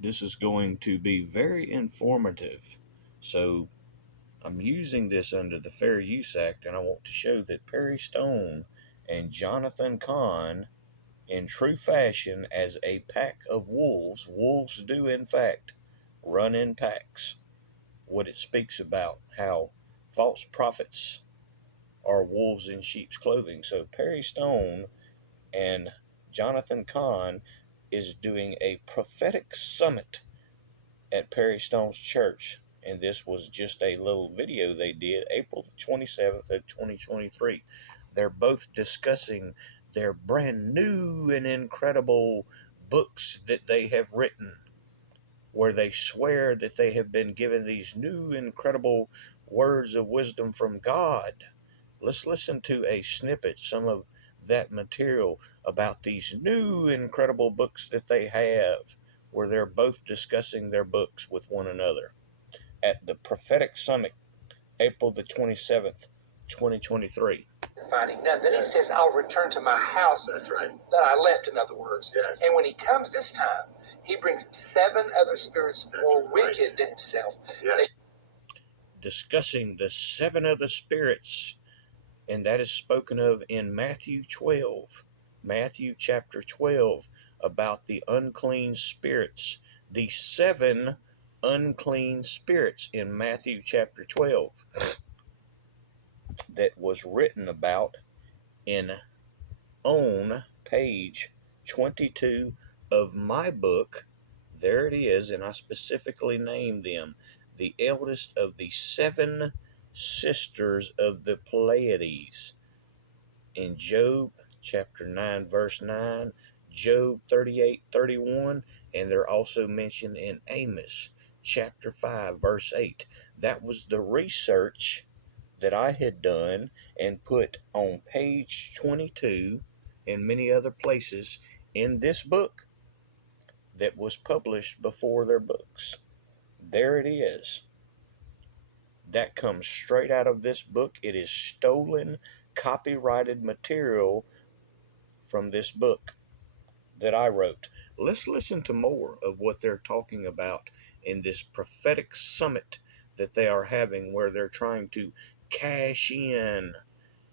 This is going to be very informative. So I'm using this under the Fair Use Act, and I want to show that Perry Stone and Johnathan Cahn, in true fashion, as a pack of wolves, wolves do in fact run in packs. What it speaks about, how false prophets are wolves in sheep's clothing. So Perry Stone and Johnathan Cahn is doing a prophetic summit at Perry Stone's church. And this was just a little video they did April the 27th of 2023. They're both discussing their brand new and incredible books that they have written, where they swear that they have been given these new incredible words of wisdom from God. Let's listen to a snippet, some of that material about these new incredible books that they have, where they're both discussing their books with one another at the Prophetic Summit, April the 27th, 2023. Finding none. Then he says, I'll return to my house. That's right. That I left, in other words. Yes. And when he comes this time, he brings 7 other spirits more wicked than himself. Yes. Discussing the 7 other spirits, and that is spoken of in Matthew 12. Matthew chapter 12, about the unclean spirits. The 7 unclean spirits in Matthew chapter 12 that was written about on page 22 of my book. There it is, and I specifically named them the eldest of the 7 sisters of the Pleiades, in Job chapter 9 verse 9, Job 38:31, and they're also mentioned in Amos chapter 5 verse 8. That was the research that I had done and put on page 22 and many other places in this book that was published before their books. There it is. That comes straight out of this book. It is stolen, copyrighted material from this book that I wrote. Let's listen to more of what they're talking about in this prophetic summit that they are having, where they're trying to cash in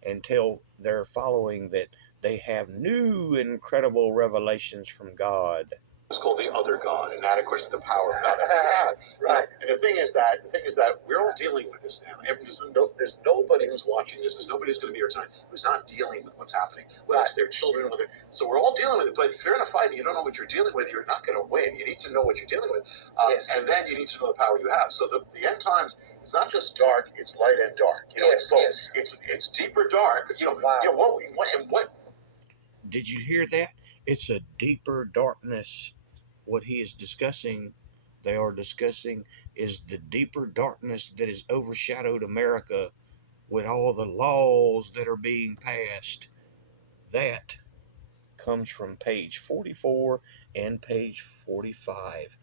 and tell their following that they have new incredible revelations from God. It's called the other God, and that, of course, is the power of God. Right. And the thing is that we're all dealing with this now. There's nobody who's watching this. There's nobody who's going to be here tonight who's not dealing with what's happening, whether it's their children, so we're all dealing with it. But if you're in a fight and you don't know what you're dealing with, you're not going to win. You need to know what you're dealing with, Yes. and then you need to know the power you have. So the end times, it's not just dark; it's light and dark. Yes, yes. It's deeper dark. Wow. What? Did you hear that? It's a deeper darkness. What he is discussing, they are discussing, is the deeper darkness that has overshadowed America with all the laws that are being passed. That comes from page 44 and page 45.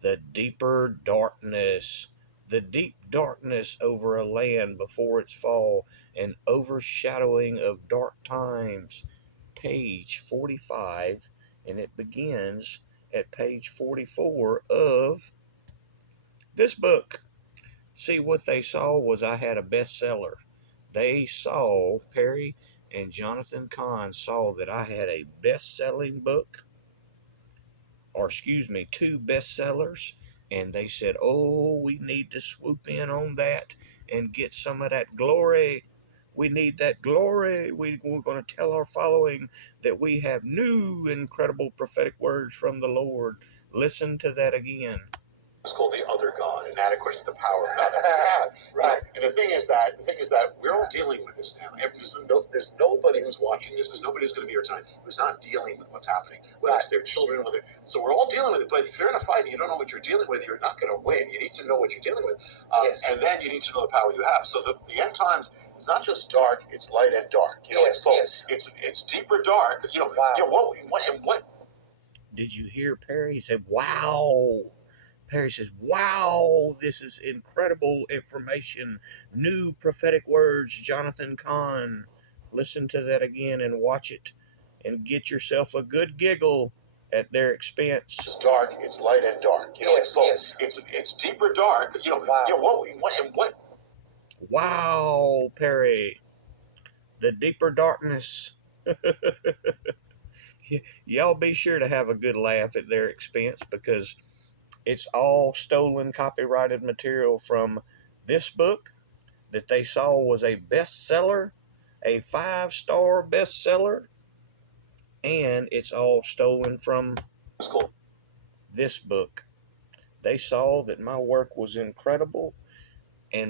The deeper darkness. The deep darkness over a land before its fall, and overshadowing of dark times. Page 45, and it begins at page 44 of this book. See, what they saw was I had a bestseller. They saw, Perry and Johnathan Cahn saw that I had a best-selling book, or excuse me, 2 bestsellers, and they said, oh, we need to swoop in on that and get some of that glory. We need that glory. We're going to tell our following that we have new incredible prophetic words from the Lord. Listen to that again. It's called the other God, and that, of course, is the power of God. Right. And the thing is that we're all dealing with this now. There's nobody who's watching this. There's nobody who's going to be here tonight who's not dealing with what's happening, whether it's their children, so we're all dealing with it. But if you're in a fight and you don't know what you're dealing with, you're not going to win. You need to know what you're dealing with, Yes. and then you need to know the power you have. So the end times, it's not just dark; it's light and dark. Yes, yes. It's deeper dark. Wow. What? Did you hear Perry? He said, wow. Perry says, wow, this is incredible information. New prophetic words, Johnathan Cahn. Listen to that again and watch it and get yourself a good giggle. at their expense. It's dark, it's light and dark. You know, Yes, yes. it's deeper dark. You know, Wow. you know what? Wow, Perry, the deeper darkness. Y'all be sure to have a good laugh at their expense, because it's all stolen, copyrighted material from this book that they saw was a bestseller, a 5-star bestseller, and it's all stolen from this book. They saw that my work was incredible, and